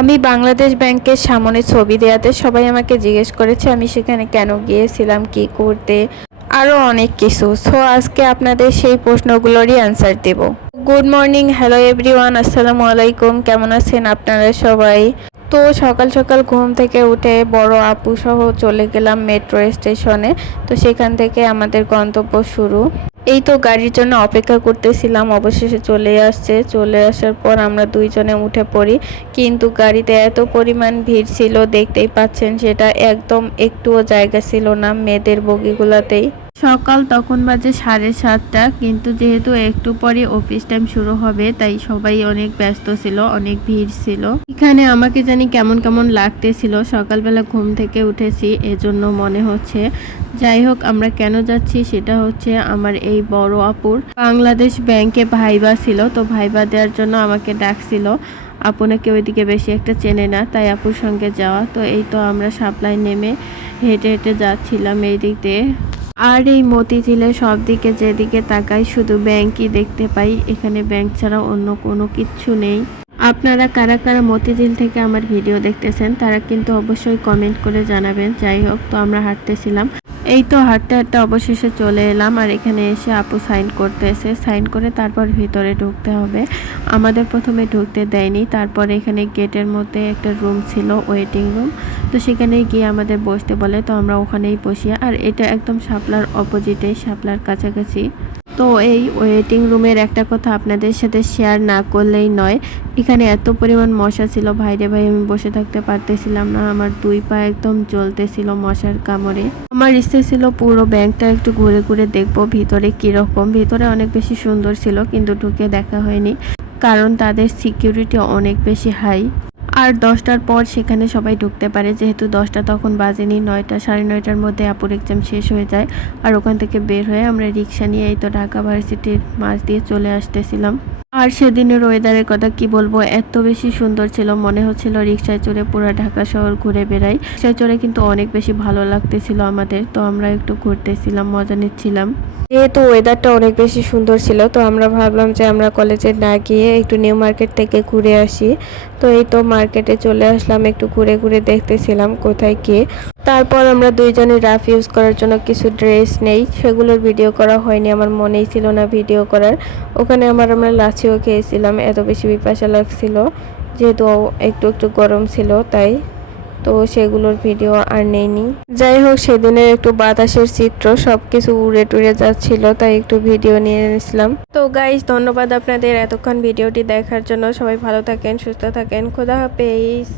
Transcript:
আমি বাংলাদেশ ব্যাংকের সামনে ছবি দেওয়াতে সবাই আমাকে জিজ্ঞেস করেছে, আমি সেখানে কেন গিয়েছিলাম, কি করতে? আরও অনেক কিছু। সো, আজকে আপনাদের সেই প্রশ্নগুলোরই অ্যান্সার দেব। গুড মর্নিং হ্যালো এভরিওয়ান আসসালামু আলাইকুম, কেমন আছেন আপনারা সবাই? তো, সকাল সকাল ঘুম থেকে উঠে বড় আপু সহ চলে গেলাম মেট্রো স্টেশনে তো, সেখান থেকে আমাদের গন্তব্য শুরু। এই তো গাড়ির জন্য অপেক্ষা করতেছিলাম, অবশেষে চলে আসছে। চলে আসার পর আমরা দুইজনে উঠে পড়ি, কিন্তু গাড়িতে এত পরিমাণ ভিড় ছিল, দেখতেই পাচ্ছেন সেটা একদম একটুও জায়গা ছিল না মেয়েদের বগিগুলাতেই। সকাল তখন বাজে সাড়ে সাতটা, কিন্তু যেহেতু একটু পরে অফিস টাইম শুরু হবে, তাই সবাই অনেক ব্যস্ত ছিল, অনেক ভিড় ছিল। এখানে আমাকে জানি কেমন কেমন লাগতেছিল। সকালবেলা ঘুম থেকে উঠেছি, এজন্য মনে হচ্ছে, যাই হোক আমরা কেন যাচ্ছি সেটা হচ্ছে আমার এই বড় আপুর বাংলাদেশ ব্যাংকে ভাইবা ছিল, তো ভাইবা দেওয়ার জন্য আমাকে ডাকছিল। আপু নাকি ওইদিকে বেশি একটা চেনে না, তাই আপুর সঙ্গে যাওয়া। তো এই তো আমরা সাপ্লাই নেমে হেঁটে হেঁটে যাচ্ছিলাম এই দিক দিয়ে। আর এই মতিঝিলে সব দিকে যেদিকে তাকাই শুধু ব্যাংকই দেখতে পাই, এখানে ব্যাংক ছাড়া অন্য কোনো কিচ্ছু নেই। আপনারা কারা কারা মতিঝিল থেকে আমার ভিডিও দেখতেছেন, তারা কিন্তু অবশ্যই কমেন্ট করে জানাবেন। যাই হোক, তো আমরা হাঁটতেছিলাম। এই তো হাঁটতে হাঁটতে অবশেষে চলে এলাম আর এখানে এসে আপু সাইন করতে এসে সাইন করে তারপর ভিতরে ঢুকতে হবে। আমাদের প্রথমে ঢুকতে দেয়নি। তারপর এখানে গেটের মধ্যে একটা রুম ছিল ওয়েটিং রুম তো সেখানে গিয়ে আমাদের বসতে বলে, তো আমরা ওখানেই বসি। আর এটা একদম শাপলার অপোজিটে শাপলার কাছাকাছি। তো এই ওয়েটিং রুমের একটা কথা আপনাদের সাথে শেয়ার না করলেই নয়। এখানে এত পরিমাণ মশা ছিল, ভাইরে ভাই, আমি বসে থাকতে পারতেছিলাম না। আমার দুই পা একদম জ্বলতেছিল মশার কামড়ে। আমার ইচ্ছে ছিল পুরো ব্যাংকটা একটু ঘুরে ঘুরে দেখব ভিতরে কীরকম ভিতরে অনেক বেশি সুন্দর ছিল, কিন্তু ঢুকে দেখা হয়নি, কারণ তাদের সিকিউরিটি অনেক বেশি হাই আর দশটার পর সেখানে সবাই ঢুকতে পারে। যেহেতু দশটা তখন বাজেনি, নয়টা, সাড়ে নয়টার মধ্যে আপুর এক্সাম শেষ হয়ে যায়। আর ওখান থেকে বের হয়ে আমরা রিক্সা নিয়ে এই তো ঢাকা ভার্সিটির মাছ দিয়ে চলে আসতেছিলাম। আর সেদিনের ওয়েদারের কথা কি বলব? এত বেশি সুন্দর ছিল। মনে হচ্ছিল রিক্সায় চড়ে পুরো ঢাকা শহর ঘুরে বেড়াই। রিক্সায় চড়ে কিন্তু অনেক বেশি ভালো লাগতেছিল আমাদের। তো আমরা একটু ঘুরতেছিলাম, মজা নিচ্ছিলাম। যেহেতু ওয়েদারটা অনেক বেশি সুন্দর ছিল, তো আমরা ভাবলাম যে আমরা কলেজে না গিয়ে একটু নিউ মার্কেট থেকে ঘুরে আসি। তো এই তো মার্কেটে চলে আসলাম, একটু ঘুরে ঘুরে দেখতেছিলাম কোথায় কি। তারপর আমরা দুইজনে রাফ ইউজ করার জন্য কিছু ড্রেস নেই। সেগুলোর ভিডিও করা হয়নি, আমার মনেই ছিল না ভিডিও করার। ওখানে আমার আমরা লাচিও খেয়েছিলাম, এত বেশি বিপাশা লাগছিল, যেহেতু একটু একটু গরম ছিল তাই। তো সেগুলোর ভিডিও আর নেইনি। যাই হোক, সেদিনের একটু বাতাসের চিত্র সব কিছু উড়ে টুড়ে যাচ্ছিল, তাই একটু ভিডিও নিয়ে নিয়েছিলাম। তো গাইজ ধন্যবাদ আপনাদের এতক্ষণ ভিডিওটি দেখার জন্য। সবাই ভালো থাকেন, সুস্থ থাকেন, খোদা হাফেজ।